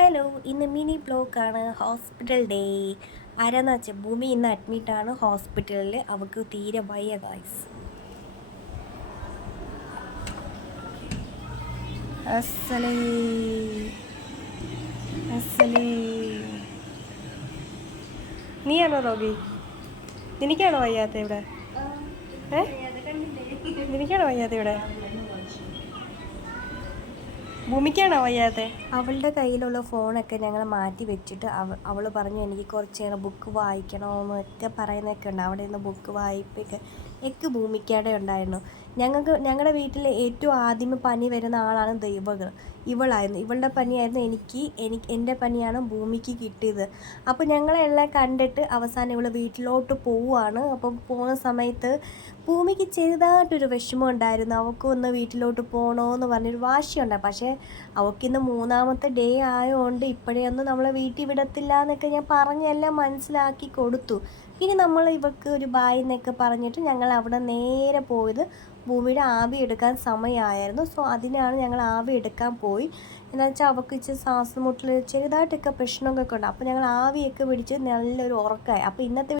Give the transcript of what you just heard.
Hello, ഇന്ന് mini ബ്ലോഗാണ്. Hospital day. ആരാന്ന് വെച്ചാൽ ഭൂമി ഇന്ന് അഡ്മിറ്റാണ് ഹോസ്പിറ്റലിൽ. അവൾക്ക് തീരെ വയ്യ ഗായ്സ്. അസ്സലേ അസ്സലേ നീയാണോ രോഗി? നിനക്കാണോ വയ്യാത്ത ഇവിടെ? നിനക്കാണോ വയ്യാത്ത ഇവിടെ? ഭൂമിക്കാണോ വയ്യാതെ? അവളുടെ കയ്യിലുള്ള ഫോണൊക്കെ ഞങ്ങൾ മാറ്റി വെച്ചിട്ട് അവൾ പറഞ്ഞു എനിക്ക് കുറച്ച് നേരം ബുക്ക് വായിക്കണമെന്നൊക്കെ പറയുന്നതൊക്കെ ഉണ്ട്. അവിടെ നിന്ന് ബുക്ക് വായിപ്പൊക്കെ ഭൂമിക്കാടെ ഉണ്ടായിരുന്നു. ഞങ്ങളുടെ വീട്ടിൽ ഏറ്റവും ആദ്യമേ പനി വരുന്ന ആളാണ് ഇവളായിരുന്നു. ഇവളുടെ പനിയായിരുന്നു എൻ്റെ പനിയാണ് ഭൂമിക്ക് കിട്ടിയത്. അപ്പോൾ ഞങ്ങളെല്ലാം കണ്ടിട്ട് അവസാനം ഇവൾ വീട്ടിലോട്ട് പോവുകയാണ്. അപ്പം പോകുന്ന സമയത്ത് ഭൂമിക്ക് ചെറുതായിട്ടൊരു വിഷമം ഉണ്ടായിരുന്നു. അവൾക്കൊന്ന് വീട്ടിലോട്ട് പോകണമെന്ന് പറഞ്ഞൊരു വാശിയുണ്ടായി. പക്ഷേ അവൾക്കിന്ന് 3ാമത്തെ ഡേ ആയതുകൊണ്ട് ഇപ്പോഴൊന്നും നമ്മളെ വീട്ടിൽ വിടത്തില്ല എന്നൊക്കെ ഞാൻ പറഞ്ഞെല്ലാം മനസ്സിലാക്കി കൊടുത്തു. ഇനി നമ്മൾ ഇവൾക്ക് ഒരു ബായ് എന്നൊക്കെ പറഞ്ഞിട്ട് ഞങ്ങൾ അവിടെ നേരെ പോയത് ഭൂമിയുടെ ആവി എടുക്കാൻ സമയമായിരുന്നു. സോ അതിനാണ് ഞങ്ങൾ ആവി എടുക്കാൻ പോയി. എന്ന് വെച്ചാൽ അവൾക്ക് ഇച്ചിരി ശ്വാസം മുട്ടൽ ചെറുതായിട്ടൊക്കെ പ്രശ്നമൊക്കെ ഉണ്ട്. അപ്പോൾ ഞങ്ങൾ ആവിയൊക്കെ പിടിച്ച് നല്ലൊരു ഉറക്കമായി. അപ്പോൾ ഇന്നത്തെ